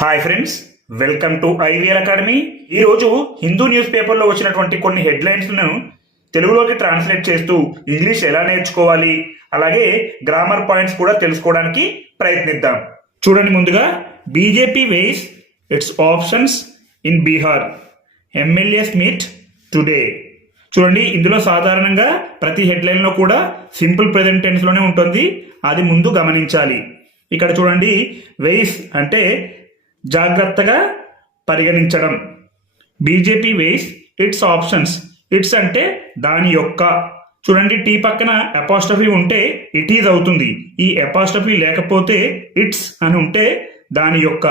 Hi friends welcome to IVL academy. ఈరోజు Hindu news పేపర్లో వచ్చినటువంటి కొన్ని హెడ్లైన్స్ను తెలుగులోకి ట్రాన్స్లేట్ చేస్తూ ఇంగ్లీష్ ఎలా నేర్చుకోవాలి అలాగే గ్రామర్ పాయింట్స్ కూడా తెలుసుకోవడానికి ప్రయత్నిద్దాం. చూడండి ముందుగా BJP weighs its options in Bihar MLAs meet today చూడండి ఇందులో సాధారణంగా ప్రతి హెడ్లైన్లో కూడా సింపుల్ ప్రెజెంట్ టెన్స్లోనే ఉంటుంది అది ముందు గమనించాలి. ఇక్కడ చూడండి వెయిస్ అంటే జాగ్రత్తగా పరిగణించడం. BJP weighs its options its అంటే దాని యొక్క. చూడండి టీ పక్కన అపాస్ట్రఫీ ఉంటే ఇట్ ఈజ్ అవుతుంది. ఈ అపాస్ట్రఫీ లేకపోతే ఇట్స్ అని ఉంటే దాని యొక్క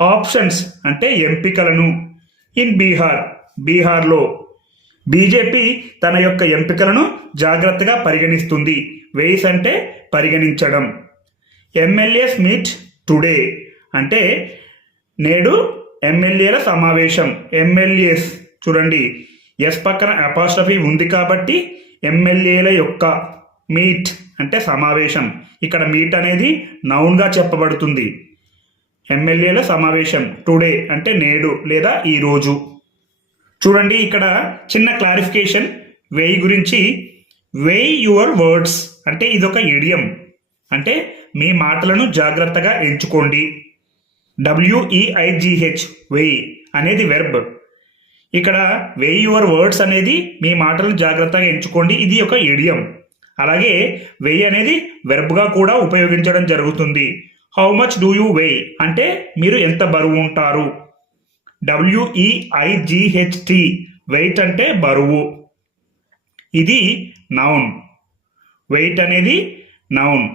ఆప్షన్స్ అంటే ఎంపికలను. ఇన్ బీహార్ బీహార్లో బీజేపీ తన యొక్క ఎంపికలను జాగ్రత్తగా పరిగణిస్తుంది. వేయిస్ అంటే పరిగణించడం. ఎమ్మెల్యేస్ మీట్ టుడే అంటే నేడు ఎమ్మెల్యేల సమావేశం ఎమ్మెల్యేస్ చూడండి ఎస్ పక్కన అపాస్ట్రఫీ ఉంది కాబట్టి ఎమ్మెల్యేల యొక్క మీట్ అంటే సమావేశం. ఇక్కడ మీట్ అనేది నౌన్గా చెప్పబడుతుంది. ఎమ్మెల్యేల సమావేశం టుడే అంటే నేడు లేదా ఈరోజు చూడండి ఇక్కడ చిన్న క్లారిఫికేషన్ వేయి గురించి. వేయి యువర్ వర్డ్స్ అంటే ఇదొక ఇడియం. అంటే మీ మాటలను జాగ్రత్తగా ఎంచుకోండి. డబ్ల్యూఈఐజిహెచ్ వెయ్యి అనేది వెర్బ్ ఇక్కడ వెయ్యి యువర్ వర్డ్స్ అనేది మీ మాటలను జాగ్రత్తగా ఎంచుకోండి. ఇది ఒక ఇడియం అలాగే వెయ్యి అనేది వెర్బ్గా కూడా ఉపయోగించడం జరుగుతుంది. హౌ మచ్ డూ యూ వెయ్ అంటే మీరు ఎంత బరువు ఉంటారు? డబ్ల్యూఈఐజిహెచ్టి వెయిట్ అంటే బరువు. ఇది నౌన్ వెయిట్ అనేది noun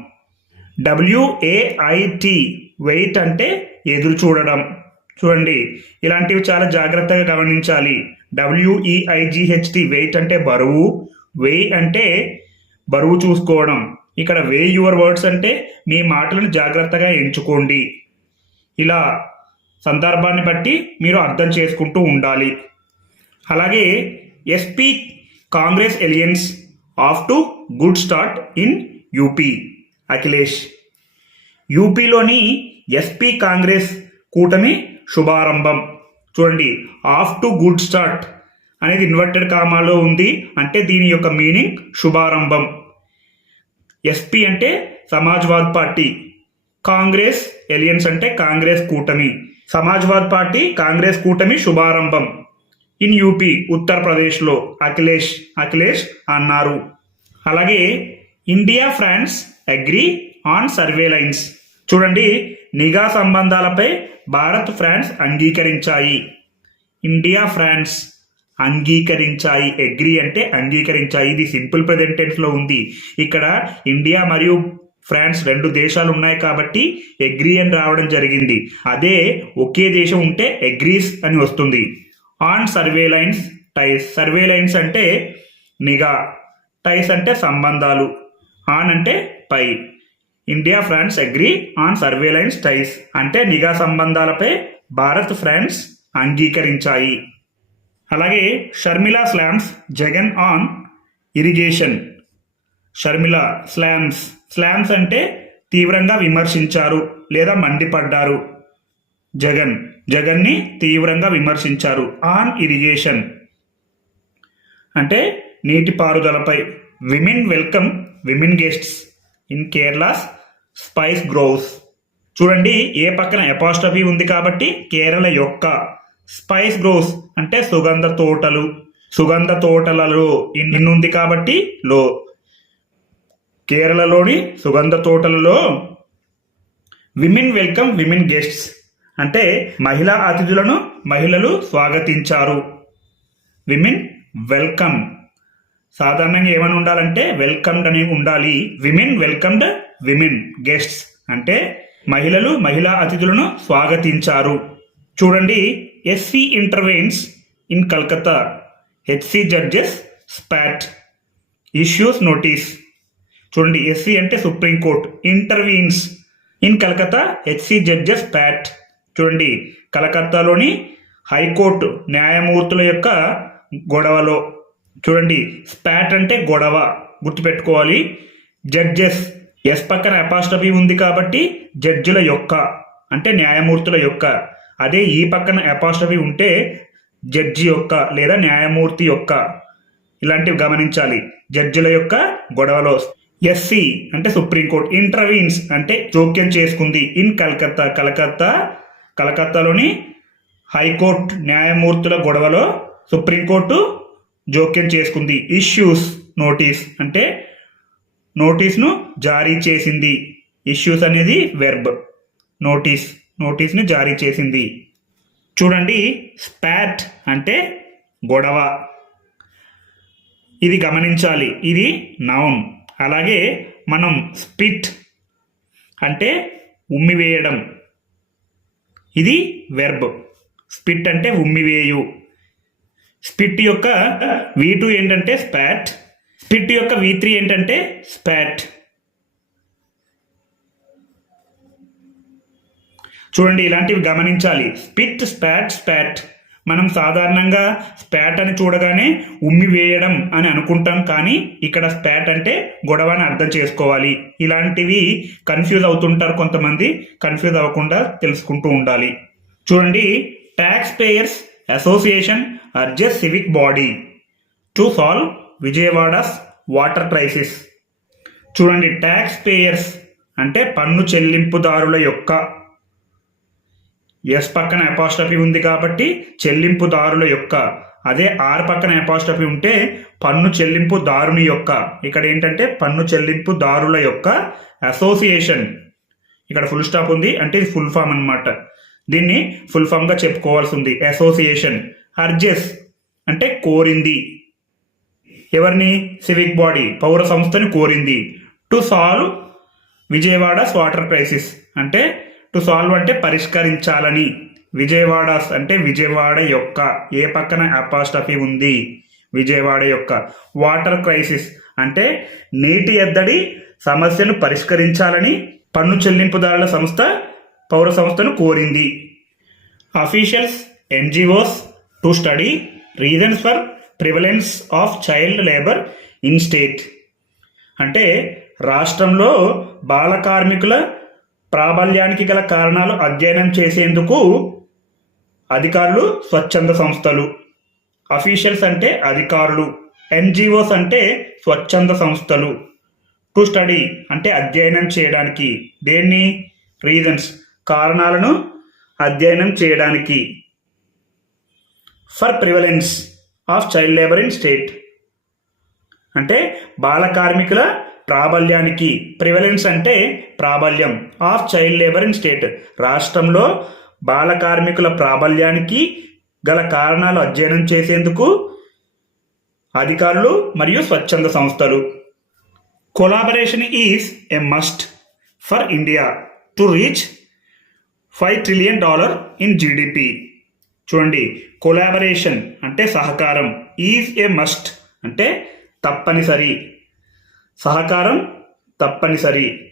W A I T wait అంటే ఎదురు చూడడం. చూడండి ఇలాంటివి చాలా జాగ్రత్తగా గమనించాలి. డబ్ల్యూఈఐజిహెచ్టి వెయిట్ అంటే బరువు. వెయి అంటే బరువు చూసుకోవడం. ఇక్కడ వే యువర్ వర్డ్స్ అంటే మీ మాటలను జాగ్రత్తగా ఎంచుకోండి. ఇలా సందర్భాన్ని బట్టి మీరు అర్థం చేసుకుంటూ ఉండాలి. అలాగే SP Congress alliance off to good start in UP. Akhilesh. యూపీలోని ఎస్పీ కాంగ్రెస్ కూటమి శుభారంభం. చూడండి ఆఫ్ టు గుడ్ స్టార్ట్ అనేది ఇన్వర్టెడ్ కామాలో ఉంది అంటే దీని యొక్క మీనింగ్ శుభారంభం. ఎస్పీ అంటే సమాజ్వాద్ పార్టీ కాంగ్రెస్ ఎలియన్స్ అంటే కాంగ్రెస్ కూటమి. సమాజ్వాద్ పార్టీ కాంగ్రెస్ కూటమి శుభారంభం. ఇన్ యూపీ ఉత్తరప్రదేశ్లో అఖిలేష్ అఖిలేష్ అన్నారు. అలాగే India France agree on surveillance చూడండి నిఘా సంబంధాలపై భారత్ ఫ్రాన్స్ అంగీకరించాయి. ఇండియా ఫ్రాన్స్ అంగీకరించాయి. అగ్రి అంటే అంగీకరించాయి. ఇది సింపుల్ ప్రెజెంటెన్స్లో ఉంది. ఇక్కడ ఇండియా మరియు ఫ్రాన్స్ రెండు దేశాలు ఉన్నాయి కాబట్టి అగ్రి అని రావడం జరిగింది. అదే ఒకే దేశం ఉంటే అగ్రీస్ అని వస్తుంది. On surveillance టైస్. సర్వేలైన్స్ అంటే నిఘా టైస్ అంటే సంబంధాలు. ఆన్ అంటే పై. India France agree on surveillance ties అంటే నిఘా సంబంధాలపై భారత్ ఫ్రాన్స్ అంగీకరించాయి. అలాగే Sharmila slams Jagan on irrigation Sharmila slams slams అంటే తీవ్రంగా విమర్శించారు లేదా మండిపడ్డారు. జగన్ జగన్ని తీవ్రంగా విమర్శించారు ఆన్ ఇరిగేషన్ అంటే నీటిపారుదలపై women welcome women guests in Kerala's spice groves చూడండి ఏ పక్కన ఎపాస్టఫీ ఉంది కాబట్టి కేరళ యొక్క స్పైస్ గ్రోవ్స్ అంటే సుగంధ తోటలు. సుగంధ తోటలలో ఉంది కాబట్టి లో. కేరళలోని సుగంధ తోటలలో విమెన్ వెల్కమ్ విమెన్ గెస్ట్స్ అంటే మహిళా అతిథులను మహిళలు స్వాగతించారు. Women welcome. సాధారణంగా ఏమని ఉండాలంటే వెల్కమ్డ్ అని ఉండాలి. విమెన్ వెల్కమ్డ్ విమెన్ గెస్ట్స్ అంటే మహిళలు మహిళా అతిథులను స్వాగతించారు. చూడండి SC intervenes in Calcutta HC judges spat issues notice చూడండి ఎస్సీ అంటే supreme court intervenes in Calcutta HC judges spat చూడండి కలకత్తాలోని హైకోర్టు న్యాయమూర్తుల యొక్క గొడవలో చూడండి స్పాట్ అంటే గొడవ. గుర్తుపెట్టుకోవాలి. జడ్జెస్ ఎస్ పక్కన అపాస్ట్రఫీ ఉంది కాబట్టి జడ్జుల యొక్క అంటే న్యాయమూర్తుల యొక్క. అదే ఈ పక్కన అపాస్ట్రఫీ ఉంటే జడ్జి యొక్క లేదా న్యాయమూర్తి యొక్క. ఇలాంటివి గమనించాలి. జడ్జుల యొక్క గొడవలో. ఎస్సీ అంటే సుప్రీంకోర్టు. ఇంటర్వీన్స్ అంటే జోక్యం చేసుకుంది. ఇన్ కలకత్తా కలకత్తా కలకత్తాలోని హైకోర్టు న్యాయమూర్తుల గొడవలో సుప్రీంకోర్టు జోక్యం చేసుకుంది. ఇష్యూస్ నోటీస్ అంటే నోటీస్ను జారీ చేసింది. ఇష్యూస్ అనేది వెర్బ్ నోటీస్ నోటీస్ని జారీ చేసింది. చూడండి స్పాట్ అంటే గొడవ. ఇది గమనించాలి. ఇది నౌన్ అలాగే మనం స్పిట్ అంటే ఉమ్మివేయడం ఇది వెర్బ్ స్పిట్ అంటే ఉమ్మివేయు స్పిట్ యొక్క వి టూ ఏంటంటే స్పాట్ స్పిట్ యొక్క వి త్రీ ఏంటంటే స్పాట్. చూడండి ఇలాంటివి గమనించాలి. Spit spot spot. మనం సాధారణంగా స్పాట్ అని చూడగానే ఉమ్మి వేయడం అని అనుకుంటాం కానీ ఇక్కడ స్పాట్ అంటే గొడవ అని అర్థం చేసుకోవాలి. ఇలాంటివి కన్ఫ్యూజ్ అవుతుంటారు కొంతమంది కన్ఫ్యూజ్ అవ్వకుండా తెలుసుకుంటూ ఉండాలి. చూడండి tax payers association urges civic body to solve Vijayawada's water crisis చూడండి ట్యాక్స్ పేయర్స్ అంటే పన్ను చెల్లింపుదారుల యొక్క ఎస్ పక్కన అపాస్ట్రఫీ ఉంది కాబట్టి చెల్లింపుదారుల యొక్క. అదే ఆర్ పక్కన అపాస్ట్రఫీ ఉంటే పన్ను చెల్లింపుదారుని యొక్క. ఇక్కడ ఏంటంటే పన్ను చెల్లింపుదారుల యొక్క అసోసియేషన్ ఇక్కడ ఫుల్ స్టాప్ ఉంది అంటే ఇది ఫుల్ ఫామ్ అన్నమాట. దీన్ని ఫుల్ ఫామ్గా చెప్పుకోవాల్సి ఉంది అసోసియేషన్ అర్జెస్ అంటే కోరింది. ఎవరిని? సివిక్ బాడీ పౌర సంస్థని కోరింది. To solve Vijayawada water crisis అంటే టు సాల్వ్ అంటే పరిష్కరించాలని. విజయవాడస్ అంటే విజయవాడ యొక్క. ఏ పక్కన? అపాస్టఫీ ఉంది. విజయవాడ యొక్క. వాటర్ క్రైసిస్ అంటే నీటి ఎద్దడి సమస్యను పరిష్కరించాలని పన్ను చెల్లింపుదారుల సంస్థ పౌర సంస్థను కోరింది officials NGOs to study reasons for prevalence of child labour in state అంటే రాష్ట్రంలో బాల కార్మికుల ప్రాబల్యానికి గల కారణాలు అధ్యయనం చేసేందుకు అధికారులు స్వచ్ఛంద సంస్థలు. అఫీషియల్స్ అంటే అధికారులు ఎన్జిఓస్ అంటే స్వచ్ఛంద సంస్థలు. టు స్టడీ అంటే అధ్యయనం చేయడానికి. దేన్ని? రీజన్స్ కారణాలను అధ్యయనం చేయడానికి. For prevalence of child labour in state అంటే బాల కార్మికుల ప్రాబల్యానికి. ప్రివలెన్స్ అంటే ప్రాబల్యం of child labour in state రాష్ట్రంలో బాల కార్మికుల ప్రాబల్యానికి గల కారణాలు అధ్యయనం చేసేందుకు అధికారులు మరియు స్వచ్ఛంద సంస్థలు. Collaboration is a must for India to reach five trillion dollar in GDP చూడండి కొలాబరేషన్ అంటే సహకారం. ఈజ్ ఏ మస్ట్ అంటే తప్పనిసరి. సహకారం తప్పనిసరి.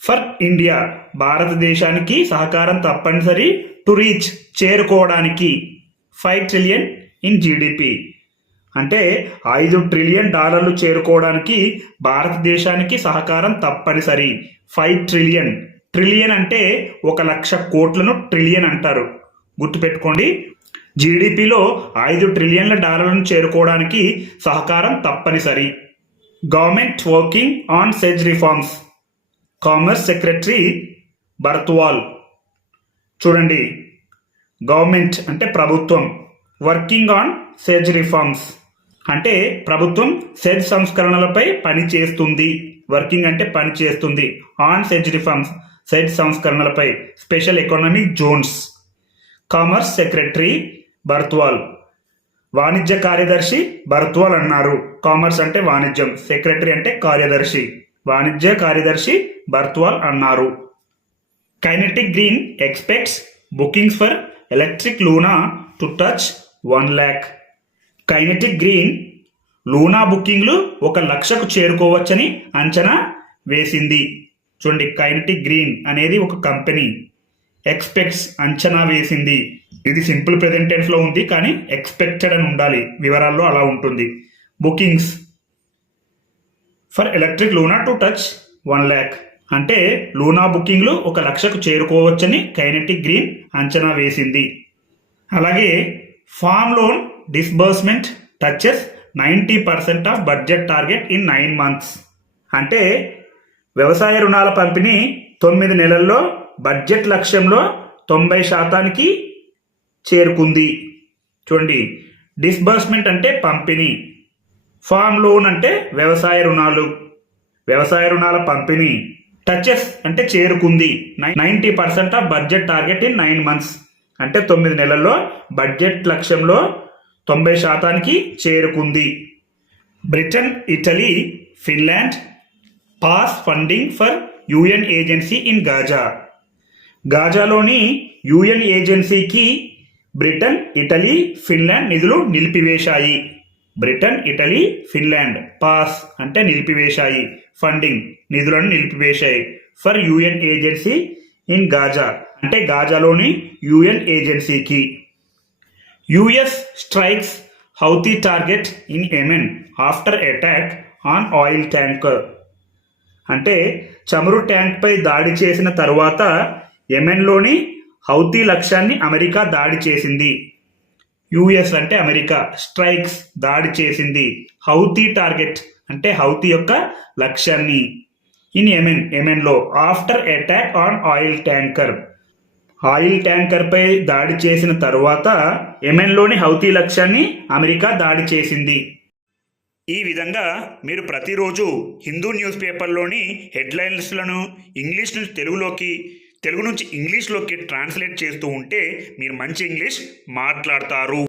ఫర్ ఇండియా భారతదేశానికి సహకారం తప్పనిసరి టు రీచ్ చేరుకోవడానికి. ఫైవ్ ట్రిలియన్ ఇన్ జీడిపి అంటే ఐదు ట్రిలియన్ డాలర్లు చేరుకోవడానికి భారతదేశానికి సహకారం తప్పనిసరి. ఫైవ్ ట్రిలియన్ ట్రిలియన్ అంటే ఒక లక్ష కోట్లను ట్రిలియన్ అంటారు. గుర్తుపెట్టుకోండి జీడిపిలో ఐదు ట్రిలియన్ల డాలర్లను చేరుకోవడానికి సహకారం తప్పనిసరి. Government working on SEZ reforms. Commerce secretary Barthwal. చూడండి గవర్నమెంట్ అంటే ప్రభుత్వం. Working on SEZ reforms. అంటే ప్రభుత్వం సెజ్ సంస్కరణలపై పని చేస్తుంది వర్కింగ్ అంటే పనిచేస్తుంది. On SEZ reforms. SEZ సంస్కరణలపై special economic zones. Commerce secretary Barthwal వాణిజ్య కార్యదర్శి బర్త్వాల్ అన్నారు. కామర్స్ అంటే వాణిజ్యం సెక్రటరీ అంటే కార్యదర్శి. వాణిజ్య కార్యదర్శి బర్త్వాల్ అన్నారు. Kinetic Green expects bookings for electric Luna to touch one lakh. Kinetic Green Luna బుకింగ్లు ఒక లక్షకు చేరుకోవచ్చని అంచనా వేసింది. చూడండి కైనటిక్ గ్రీన్ అనేది ఒక కంపెనీ ఎక్స్పెక్ట్స్ అంచనా వేసింది. ఇది సింపుల్ ప్రెజెంట్ టెన్స్లో ఉంది కానీ ఎక్స్పెక్టెడ్ అని ఉండాలి. వివరాల్లో అలా ఉంటుంది. Bookings for electric Luna to touch one lakh అంటే లూనా బుకింగ్లు ఒక లక్షకు చేరుకోవచ్చని కైనటిక్ గ్రీన్ అంచనా వేసింది. అలాగే farm loan disbursement touches ninety percent of budget target in nine months అంటే వ్యవసాయ రుణాల పంపిణీ తొమ్మిది నెలల్లో బడ్జెట్ లక్ష్యంలో తొంభై శాతానికి చేరుకుంది. చూడండి డిస్బర్స్మెంట్ అంటే పంపిణీ ఫామ్ లోన్ అంటే వ్యవసాయ రుణాలు వ్యవసాయ రుణాల పంపిణీ టచెస్ అంటే చేరుకుంది. Ninety percent of budget target in nine months అంటే తొమ్మిది నెలల్లో బడ్జెట్ లక్ష్యంలో తొంభై శాతానికి చేరుకుంది. Britain Italy Finland pause funding for UN agency in Gaza. గాజాలోని UN ఏజెన్సీకి బ్రిటన్ ఇటలీ ఫిన్లాండ్ నిధులు నిలిపివేశాయి. బ్రిటన్ ఇటలీ ఫిన్లాండ్ పాస్ అంటే నిలిపివేశాయి. ఫండింగ్ నిధులను నిలిపివేశాయి. For UN agency in Gaza అంటే గాజాలోని యుఎన్ ఏజెన్సీకి. US strikes Houthi target in Yemen after attack on oil tanker అంటే చమురు ట్యాంక్పై దాడి చేసిన తరువాత యెమెన్లోని హౌతీ లక్ష్యాన్ని అమెరికా దాడి చేసింది. యుఎస్ అంటే అమెరికా. స్ట్రైక్స్ దాడి చేసింది. హౌతీ టార్గెట్ అంటే హౌతీ యొక్క లక్ష్యాన్ని. In Yemen యెమెన్లో after attack on oil tanker. Oil ట్యాంకర్పై దాడి చేసిన తరువాత యెమెన్లోని హౌతీ లక్ష్యాన్ని అమెరికా దాడి చేసింది. ఈ విధంగా మీరు ప్రతిరోజు హిందూ న్యూస్ పేపర్లోని హెడ్లైన్స్లను ఇంగ్లీష్ నుంచి తెలుగులోకి తెలుగు నుంచి ఇంగ్లీష్లోకి ట్రాన్స్లేట్ చేస్తూ ఉంటే మీరు మంచి ఇంగ్లీష్ మాట్లాడతారు.